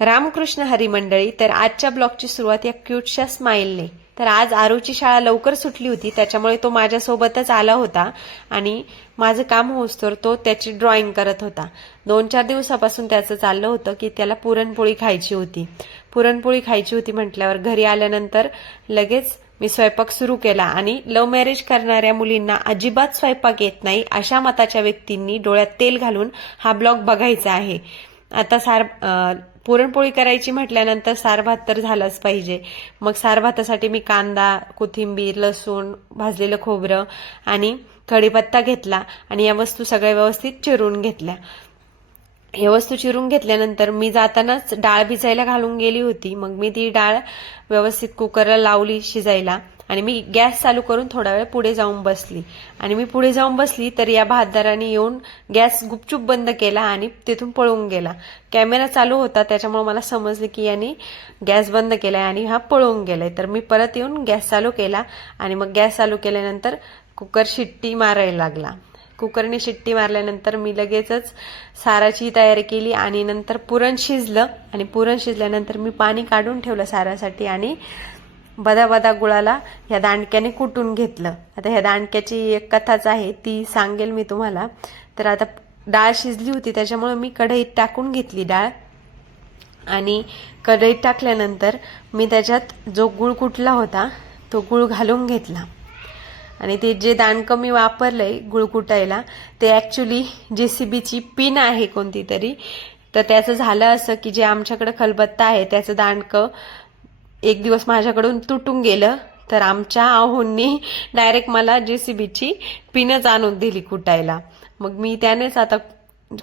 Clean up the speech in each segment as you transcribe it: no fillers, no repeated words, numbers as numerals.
रामकृष्ण हरी मंडळी. तर आजच्या ब्लॉगची सुरुवात या क्यूटशा स्माईलने. तर आज आरूची शाळा लवकर सुटली होती, त्याच्यामुळे तो माझ्यासोबतच आला होता आणि माझं काम होईस्तोवर तो त्याची ड्रॉइंग करत होता. 2-4 दिवसापासून त्याचं चाललं होतं की त्याला पुरणपोळी खायची होती. पुरणपोळी खायची होती म्हटल्यावर घरी आल्यानंतर लगेच मी स्वयंपाक सुरू केला. आणि लव्ह मॅरेज करणाऱ्या मुलींना अजिबात स्वयंपाक येत नाही अशा मताच्या व्यक्तींनी डोळ्यात तेल घालून हा ब्लॉग बघायचा आहे. आता पुरणपोळी करायची म्हटल्यानंतर सारभात तर झालाच पाहिजे. मग सारभातासाठी मी कांदा, कोथिंबीर, लसूण, भाजलेलं खोबरं आणि कढीपत्ता घेतला आणि या वस्तू सगळ्या व्यवस्थित चिरून घेतल्या. हे वस्तू चिरून घेतल्यानंतर मी जातानाच डाळ भिजायला घालून गेली होती. मग मी ती डाळ व्यवस्थित कुकरला लावली शिजायला आणि मी गॅस चालू करून थोडा वेळ पुढे जाऊन बसली. आणि मी पुढे जाऊन बसली तर या बहादराने येऊन गॅस गुपचूप बंद केला आणि तिथून पळून गेला. कॅमेरा चालू होता त्याच्यामुळे मला समजले की याने गॅस बंद केलाय आणि हा पळून गेलाय. तर मी परत येऊन गॅस चालू केला आणि मग गॅस चालू केल्यानंतर कुकर शिट्टी मारायला लागला. कुकरने शिट्टी मारल्यानंतर मी लगेचच साराची तयारी केली आणि नंतर पुरण शिजलं आणि पुरण शिजल्यानंतर मी पाणी काढून ठेवलं सारासाठी आणि बदा गुळाला ह्या दांडक्याने कुटून घेतलं. आता ह्या दांडक्याची एक कथाच आहे, ती सांगेल मी तुम्हाला. तर आता डाळ शिजली होती त्याच्यामुळे मी कढईत टाकून घेतली डाळ आणि कढईत टाकल्यानंतर मी त्याच्यात जो गुळ कुटला होता तो गुळ घालून घेतला. आणि ते जे दांडकं मी वापरलंय गुळ कुटायला ते ॲक्च्युली JCBची पिन आहे कोणती तरी. तर त्याचं झालं असं की जे आमच्याकडे खलबत्ता आहे त्याचं दांडकं एक दिवस माझ्याकडून तुटून गेलं. तर आमच्या आहोंनी डायरेक्ट मला JCBची पिनच आणून दिली कुटायला. मग मी त्यानेच आता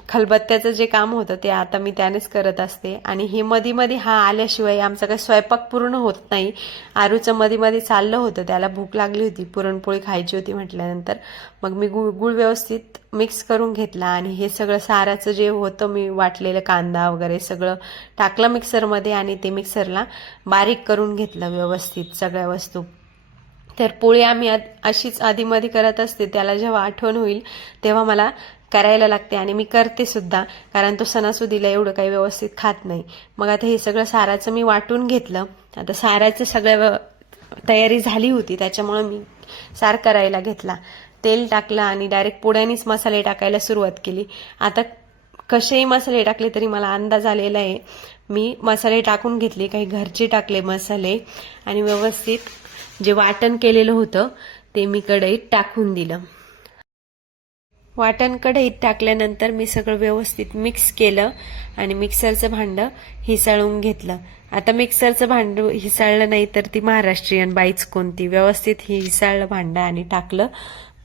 खलबत्त्याचं जे काम होतं ते आता मी त्यानेच करत असते. आणि हे मध्ये हा आल्याशिवाय आमचा काही स्वयंपाक पूर्ण होत नाही. आरूचं मध्ये चाललं होतं, त्याला भूक लागली होती, पुरणपोळी खायची होती म्हटल्यानंतर मग मी गुळ व्यवस्थित मिक्स करून घेतला आणि हे सगळं साराचं जे होतं मी वाटलेलं कांदा वगैरे सगळं टाकलं मिक्सरमध्ये आणि ते मिक्सरला बारीक करून घेतलं व्यवस्थित सगळ्या वस्तू. तर पोळी आम्ही अशीच आधीमध्ये करत असते, त्याला जेव्हा आठवण होईल तेव्हा मला करायला लागते आणि मी करते सुद्धा, कारण तो सणासुदीला एवढं काही व्यवस्थित खात नाही. मग आता हे सगळं साराचं मी वाटून घेतलं. आता साराचं सगळं तयारी झाली होती त्याच्यामुळे मी सार करायला घेतला. तेल टाकलं आणि डायरेक्ट पोळ्यानीच मसाले टाकायला सुरुवात केली. आता कसेही मसाले टाकले तरी मला अंदाज आलेला आहे. मी मसाले टाकून घेतले, काही घरचे टाकले मसाले आणि व्यवस्थित जे वाटण केलेलं होतं ते मी कढईत टाकून दिलं. वाटण कढईत टाकल्यानंतर मी सगळं व्यवस्थित मिक्स केलं आणि मिक्सरचं भांडं हिसळून घेतलं. आता मिक्सरचं भांडं हिसळलं नाही तर ती महाराष्ट्रीयन बाईच कोणती, व्यवस्थित हिसळलं भांडं आणि टाकलं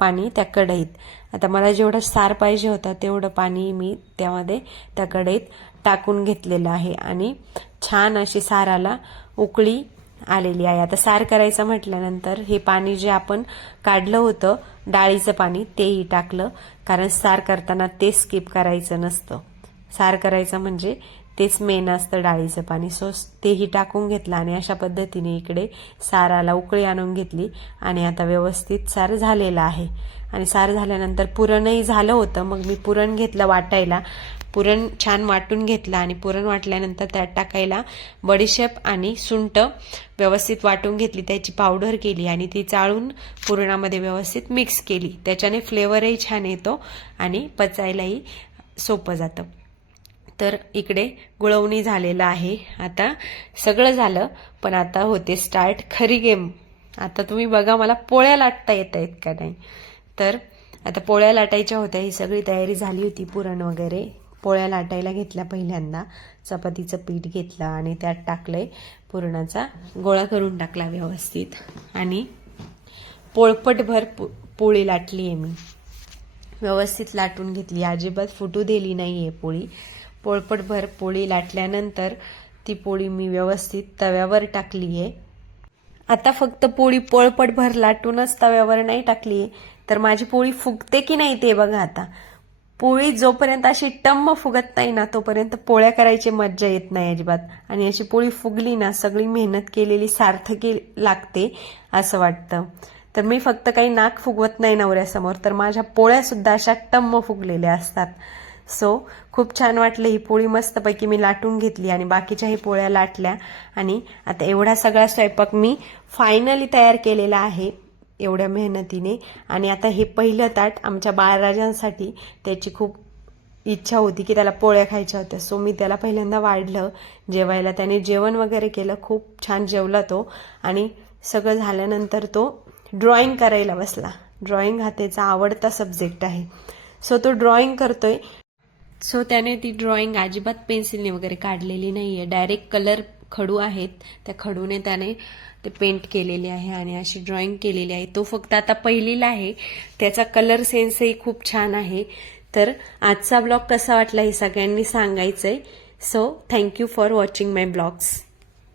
पाणी त्या कढईत. आता मला जेवढं सार पाहिजे होतं तेवढं पाणी मी त्या कढईत टाकून घेतलेलं आहे आणि छान अशी साराला उकळी आलेली आहे. आता सार करायचं म्हटल्यानंतर हे पाणी जे आपण काढलं होतं डाळीचं पाणी तेही टाकलं, कारण सार करताना ते स्किप करायचं नसतं. सार करायचं म्हणजे तेच मेन असतं डाळीचं पाणी. सो तेही टाकून घेतलं आणि अशा पद्धतीने इकडे साराला उकळी आणून घेतली आणि आता व्यवस्थित सार झालेलं आहे. आणि सार झाल्यानंतर पुरणही झालं होतं, मग मी पुरण घेतलं वाटायला. पुरण छान वाटून घेतलं आणि पुरण वाटल्यानंतर त्यात टाकायला बडीशेप आणि सुंठ व्यवस्थित वाटून घेतली, त्याची पावडर केली आणि ती चाळून पुरणामध्ये व्यवस्थित मिक्स केली. त्याच्याने फ्लेवरही छान येतो आणि पचायलाही सोपं जातं. तर इकडे गुळवणी झालेलं आहे. आता सगळं झालं पण आता होते स्टार्ट खरी गेम. आता तुम्ही बघा मला पोळ्या लाटता येत आहेत का नाही. तर आता पोळ्या लाटायच्या होत्या, ही सगळी तयारी झाली होती. पुरण वगैरे पोळ्या लाटायला घेतल्या. पहिल्यांदा चपातीचं पीठ घेतलं आणि त्यात टाकलंय पुरणाचा गोळा करून टाकला व्यवस्थित आणि पोळपटभर पोळी लाटली आहे मी, व्यवस्थित लाटून घेतली, अजिबात फुटू दिली नाहीये पोळी. पोळपटभर पोळी लाटल्यानंतर ती पोळी मी व्यवस्थित तव्यावर टाकली आहे. आता फक्त पोळी पोळपटभर लाटूनच तव्यावर नाही टाकली तर माझी पोळी फुगते की नाही ते बघा. आता पोळी जोपर्यंत अशी टम्म फुगत नाही ना तोपर्यंत पोळ्या करायची मज्जा येत नाही अजिबात. आणि अशी पोळी फुगली ना सगळी मेहनत केलेली सार्थकी लागते असं वाटतं. तर मी फक्त काही नाक फुगवत नाही नवऱ्यासमोर, तर माझ्या पोळ्या सुद्धा अशा टम्म फुगलेल्या असतात. सो खूप छान वाटलं. ही पोळी मस्तपैकी मी लाटून घेतली आणि बाकीच्याही पोळ्या लाटल्या आणि आता एवढा सगळा स्वयंपाक मी फायनली तयार केलेला आहे एवढ्या मेहनतीने. आणि आता हे पहिलं ताट आमच्या बाळराजांसाठी, त्याची खूप इच्छा होती की त्याला पोळ्या खायच्या होत्या. सो मी त्याला पहिल्यांदा वाढलं जेवायला. त्याने जेवण वगैरे केलं, खूप छान जेवला तो. आणि सगळं झाल्यानंतर तो ड्रॉइंग करायला बसला. ड्रॉइंग हा त्याचा आवडता सब्जेक्ट आहे. सो तो ड्रॉइंग करतोय. सो त्याने ती ड्रॉइंग अजिबात पेन्सिलने वगैरे काढलेली नाहीये, डायरेक्ट कलर खडू आहेत त्या खडूने त्याने ते पेंट केलेले आहे आणि अशी ड्रॉइंग केलेली आहे. तो फक्त आता पहिलीला आहे, त्याचा कलर सेन्सही खूप छान आहे. तर आजचा ब्लॉग कसा वाटला हे सगळ्यांनी सांगायचंय. So thank you for watching my blogs.